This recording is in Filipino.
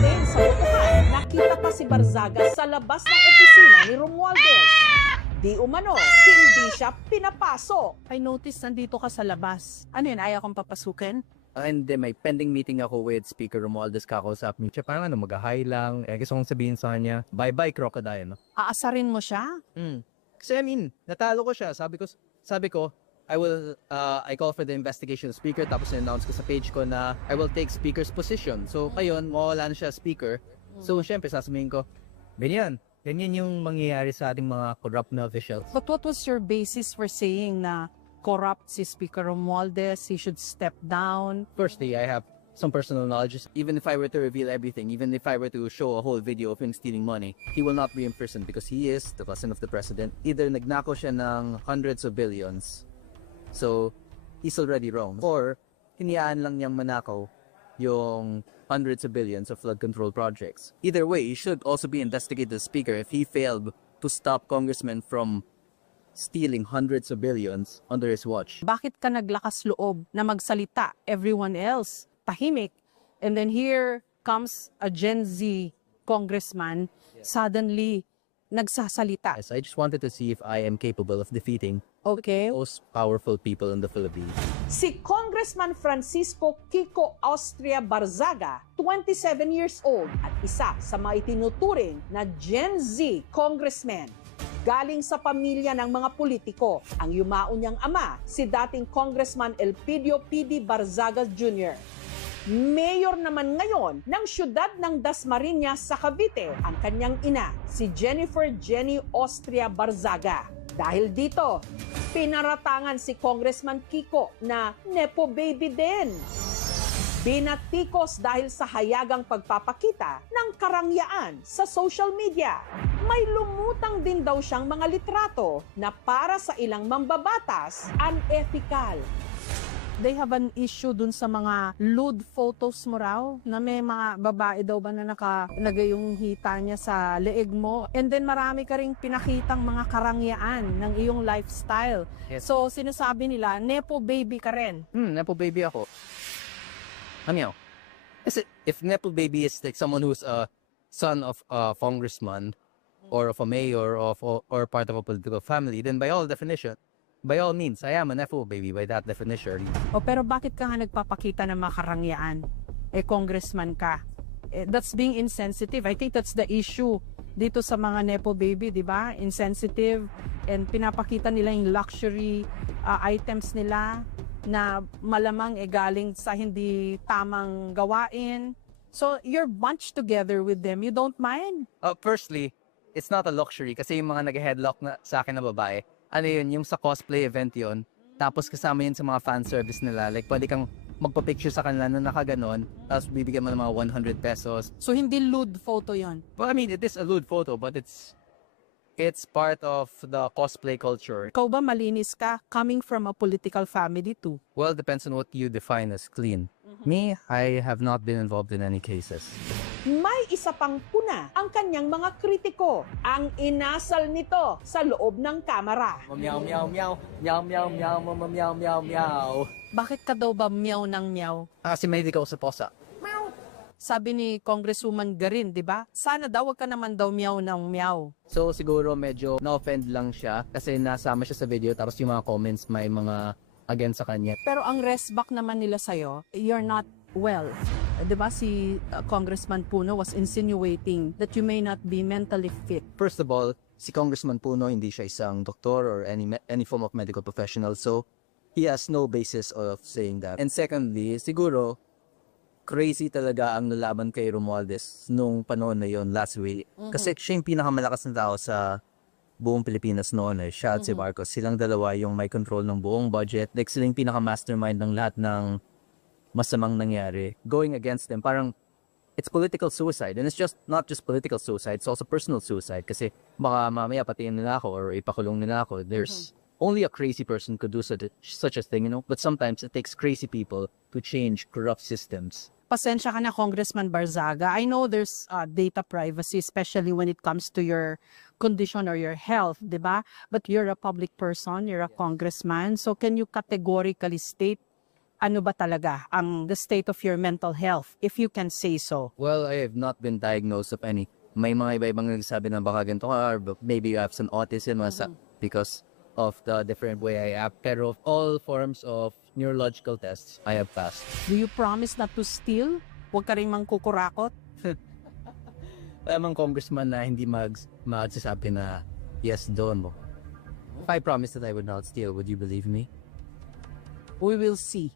din sa botohan, nakita pa si Barzaga sa labas ng opisina ni Romualdez. Di umano, hindi siya pinapasok. I noticed nandito ka sa labas. Ano yun, ayaw kong papasukin? And then may pending meeting ako with Speaker Romualdez, kakausap niya. Siya parang mag-hi lang. Gusto kong sabihin sa kanya, bye-bye crocodile. No? Aasarin mo siya? Kasi natalo ko siya. Sabi ko, I call for the investigation of Speaker, tapos na-announce ko sa page ko na I will take Speaker's position. So, ngayon, mawala na siya Speaker. So, syempre, sasabihin ko, ganyan yung mangyayari sa ating mga corrupt na officials. But what was your basis for saying na corrupt si Speaker Romualdez, he should step down? Firstly, I have some personal knowledge. Even if I were to reveal everything, even if I were to show a whole video of him stealing money, he will not be imprisoned because he is the cousin of the president. Either nagnako siya ng hundreds of billions, so he's already wrong, or hiniyaan lang niyang manakaw yung hundreds of billions of flood control projects. Either way, he should also be investigated as Speaker if he failed to stop congressmen from stealing hundreds of billions under his watch. Bakit ka naglakas loob na magsalita? Everyone else, tahimik. And then here comes a Gen Z congressman, suddenly nagsasalita. Yes, I just wanted to see if I am capable of defeating Okay. most powerful people in the Philippines. Si Congressman Francisco Kiko Austria Barzaga, 27 years old at isa sa mga itinuturing na Gen Z congressman. Galing sa pamilya ng mga politiko, ang yumao niyang ama, si dating Congressman Elpidio P.D. Barzaga Jr. Mayor naman ngayon ng siyudad ng Dasmariñas sa Cavite ang kanyang ina, si Jennifer Jenny Austria Barzaga. Dahil dito, pinaratangan si Congressman Kiko na Nepo baby din. Binatikos dahil sa hayagang pagpapakita ng karangyaan sa social media. May lumutang din daw siyang mga litrato na para sa ilang mambabatas, unethical. They have an issue dun sa mga lewd photos mo raw, na may mga babae daw ba na nakalagay yung hita niya sa leeg mo. And then marami ka ring pinakitang mga karangyaan ng iyong lifestyle. Yes. So sinasabi nila, Nepo baby ka rin. Nepo baby ako. Kasi if Nepo baby is like someone who's a son of a congressman or of a mayor or part of a political family, then by all means, I am a Nepo baby by that definition. O pero bakit ka nga nagpapakita ng mga karangyaan? Congressman ka. That's being insensitive. I think that's the issue dito sa mga Nepo baby, di ba? Insensitive, and pinapakita nila yung luxury items nila na malamang galing sa hindi tamang gawain. So you're bunched together with them. You don't mind? Firstly, it's not a luxury kasi yung mga nag-headlock na sa akin na babae, yung sa cosplay event yun, tapos kasama yun sa mga fan service nila. Like, pwede kang magpa-picture sa kanila na nakaganon, tapos bibigyan mo ng mga 100 pesos. So hindi lewd photo yon. Well, I mean, it is a lewd photo, but it's part of the cosplay culture. Ikaw ba malinis ka, coming from a political family too? Well, depends on what you define as clean. Me, I have not been involved in any cases. May isa pang puna ang kanyang mga kritiko. Ang inasal nito sa loob ng kamera. Meow, meow, meow, meow, meow, meow, meow, meow, meow, meow. Bakit ka daw ba meow ng meow? Kasi mahilig ako sa posa. Sabi ni Congresswoman Garin, di ba? Sana daw wag ka naman daw meow ng meow. So siguro medyo na-offend lang siya kasi nasama siya sa video tapos yung mga comments may mga against sa kanya. Pero ang resback naman nila sa'yo, you're not well. Di ba si Congressman Puno was insinuating that you may not be mentally fit. First of all, si Congressman Puno hindi siya isang doktor or any form of medical professional, so he has no basis of saying that. And secondly, siguro crazy talaga ang nalaban kay Romualdez nung panahon na yon last week. Kasi siya yung pinakamalakas na tao sa buong Pilipinas noon. Siya at si Marcos. Silang dalawa yung may control ng buong budget. Like sila yung pinaka-mastermind ng lahat ng masamang nangyari. Going against them, parang it's political suicide. And it's not just political suicide, it's also personal suicide. Kasi baka mamaya patiin nila ako or ipakulong nila ako. There's only a crazy person could do such a thing, But sometimes it takes crazy people to change corrupt systems. Pasensya ka na, Congressman Barzaga. I know there's data privacy, especially when it comes to your condition or your health, di ba? But you're a public person, you're a congressman. So can you categorically state ano ba talaga ang the state of your mental health, if you can say so? Well, I have not been diagnosed of any. May mga iba-ibang nagsabi na baka ganito ka, or maybe you have some autism because of the different way I act. Pero all forms of neurological tests, I have passed. Do you promise not to steal? Huwag ka rin mangkukurakot? Wala mang congressman na hindi magsasabi na yes doon mo. If I promise that I would not steal, would you believe me? We will see.